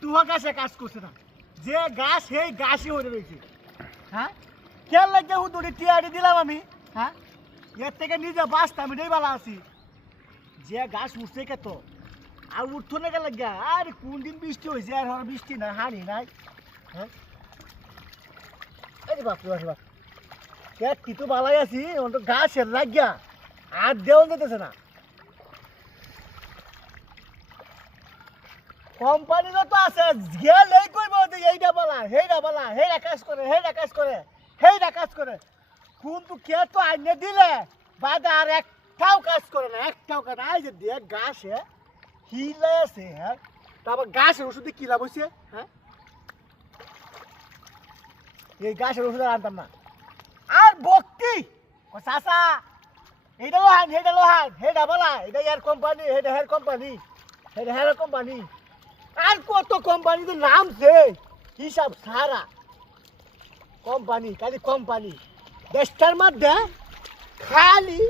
তুহা গাছে কাজ করছে না, যে গাছ সেই গাছই হয়ে রয়েছে। হ্যাঁ, খেয়াল লাগে হুদুরি টিয়ারি দিলাম আমি। হ্যাঁ, এর থেকে নিজে বাঁচতে আমি নেই ভালো আছি। যে গাছ উঠছে কত আর উঠতো না গেলে গা, আর কোন দিন বৃষ্টি হয়েছে আর বৃষ্টি নাই, হানি নাই। হ্যাঁ, আরে বাপ রে বাপ, কি তো ভালাই আছি, গাছের লাগিয়া আর দেওয়া যেতেছে না। কোম্পানিরও তো আছে, গেলেই কইব এইটা বলা হেইটা বলা, হেইটা কাজ করে হেইটা কাজ করে হেইটা কাজ করে, কিন্তু কে তো আইনে দিলে বাদে আর একটাও কাজ করে না, একটাও কাজ। আই যে দেখ গাছে হিলাই আছে। হ্যাঁ, তারপর গাছের ওষুধে কি লাভ হয়েছে? হ্যাঁ, এই গাছের ওষুধ আনতাম না। আর ভক্তি ও চাচা, এইটা লোহান হেইটা লোহান, হেইটা বলা এটা এয়ার কোম্পানি, হেইটা হেয়ার কোম্পানি, হেইটা হেয়ার কোম্পানি। আর কত কোম্পানিতে নামছে হিসাব সারা। কোম্পানি খালি কোম্পানি, দেশটার মধ্যে খালি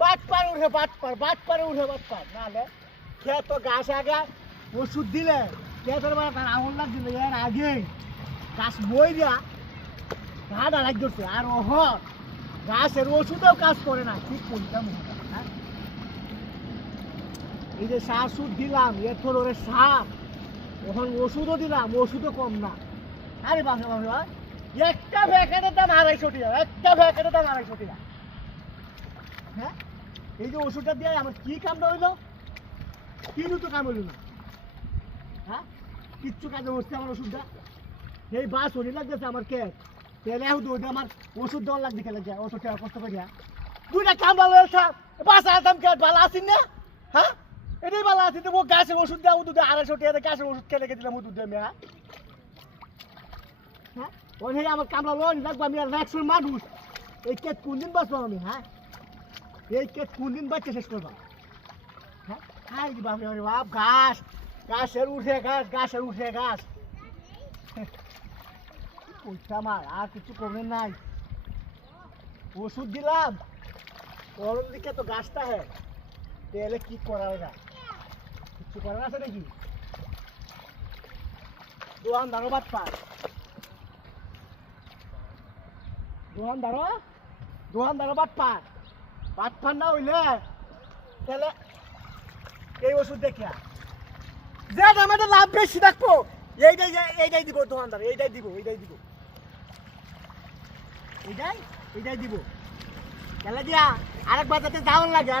বাটপার উঠে বাটপার, বাটপারে উঠে বাটপার। নাহলে খেত গাছ আগে ওষুধ দিলে খেতের বেলা তার আঙুল লাগ দিলে এর আগে গাছ বই দিয়া ঘাটা লাগ ধরছে। আর ওহ গাছের ওষুধেও কাজ করে না, ঠিক করতাম। হ্যাঁ, এই যে সার সুদ দিলাম, এর তোর ওরে সার, ওখান ওষুধও দিলাম, ওষুধও কম না। আরে বাসা বাসা, একটা প্যাকেটের দাম 250 টাকা, একটা প্যাকেটের দাম 250 টাকা। হ্যাঁ, এই যে ওষুধটা দিয়ে আমার কি কামটা হইলো? কিনু তো কাম হইল না। হ্যাঁ, কিচ্ছু কাজে হচ্ছে আমার ওষুধটা। এই বাস হলি লাগতেছে আমার কে তেলে ওইটা আমার ওষুধ দেওয়ার লাগবে, খেলে যায় ওষুধ কষ্ট করিয়া দুইটা কাম ভালো বাস আনতাম কে ভালো আসিন না। হ্যাঁ, এটাই ভালো আছে, ও গাছের ওষুধ দেওয়া দুধ 250 টাকা, গাছের ওষুধ খেলে গেছিলাম দুধ দিয়ে। হ্যাঁ, হ্যাঁ, ওই আমার কামড়া লোন লাগবো আমি, আর একশোর মানুষ এই কেট কোন দিন বাঁচবো আমি? হ্যাঁ, এই কেট কোন দিন বাচ্চা শেষ করবো? হ্যাঁ, খাই বাপ বাপ, ঘাস গাছের উঠে ঘাস, গাছের উঠে ঘাস। আমার আর কিছু কমে নাই, ওষুধ দিলাম ওর দিকে তো গাছটা হ্যাঁ, তাহলে কি করার গা, কিছু করার আছে নাকি? দোকানদারও বাদ পায়, দোকানদারও বাদ পায়, বাদ পান না হইলে তাহলে এই ওষুধ দেখিয়া যে আমাদের লাভ বেশি থাকবো এইটাই দিব দোকানদার, এইটাই দিব এইটাই দিব। কেলা দিয়া আরেক বাজাতে যাওয়ার লাগে।